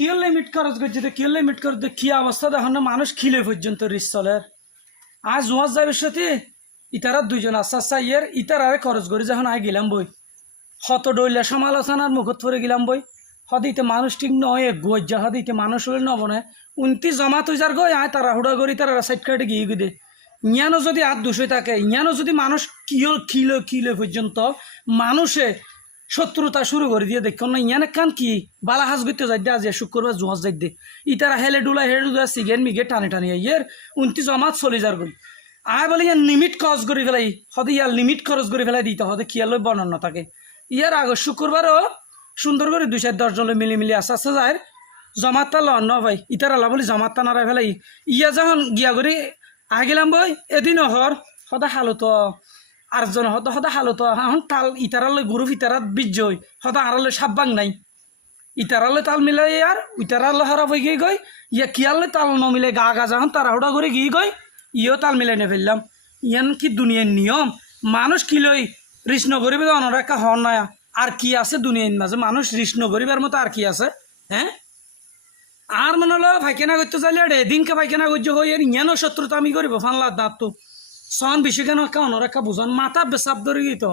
কিয় লিমিট খরচ করছে কিয় লিমিট করতে কি অবস্থা দেখুন না মানুষ খিলে পর্যন্ত রিস চলের আজ ওয়াজ যাবে সাথে ইতারা দুইজন আস্তে আস্তে ইয়ের ইতারারে খরচ করে যখন আই গেলাম বই হত ডইলা সমালোচনার মুখত পড়ে গেলাম বই হদিতে মানুষ ঠিক নয় গজ্জা হদিতে মানুষ হলে নবনে উনতি জমা তুই যার গই আয় তারা হুড়া করি তারা সাইড কাটে গিয়ে গিয়ে দে ইয়ানো যদি আর দুশো থাকে ইয়ানো যদি মানুষ কিয় কিলো কিলো পর্যন্ত মানুষে শত্রুতা শুরু করে দিয়ে দেখুন না ইয়ানে কান কি বালা হাজ করতে যাই দে আজ শুক্রবার জোয়াজ যাই দে ইতারা হেলে ডুলা সিগেন মিগে টানে টানে ইয়ের 29 জমাত চলে যার গই আয় বলে ইয়ার লিমিট খরচ করে ফেলাই হদে ইয়ার লিমিট খরচ করে ফেলাই দিতে হদে কিয়াল বর্ণনা থাকে ইয়ার আগে শুক্রবারও সুন্দর করে 2-10 জন মিলি আস্তে আস্তে যায় জমাতটা লন ভাই ইতারা লা বলি জমাতটা নাড়াই ফেলাই ইয়া যখন গিয়া করে আগে গেলাম বই এদিনও হর সদা হালত আরেকজন সদা হালত এখন তাল ইতারালে গুরু ইতারাত বিজয় সদা আড়ালে সাব্বাং নাই ইতারালে তাল মিলাই আর ইতারালে হারা হয়ে গিয়ে গই ইয়া কিয়ালে তাল নমিলে গা গা যখন তারা হুড়া করে গিয়ে গই ইয়েও তাল মিলাই নে ফেললাম ইয়ান কি দুনিয়ার নিয়ম মানুষ কি লই রিষ্ণ গরিবে অনরেখা হন না আর কি আছে দুনিয়ার মাঝে মানুষ রিষ্ণ গরিবের মতো আর কি আছে হ্যাঁ আর মনে হলো পায়খানা করতে চাইলে এদিনকে পায়খানা করছে হই আর ইয়ানো শত্রুতা আমি করিব ফানলা দাঁত তো সন বেশি কেন একটা অনরেখা বুঝন মাথা বেসাব ধরে গিয়ে তো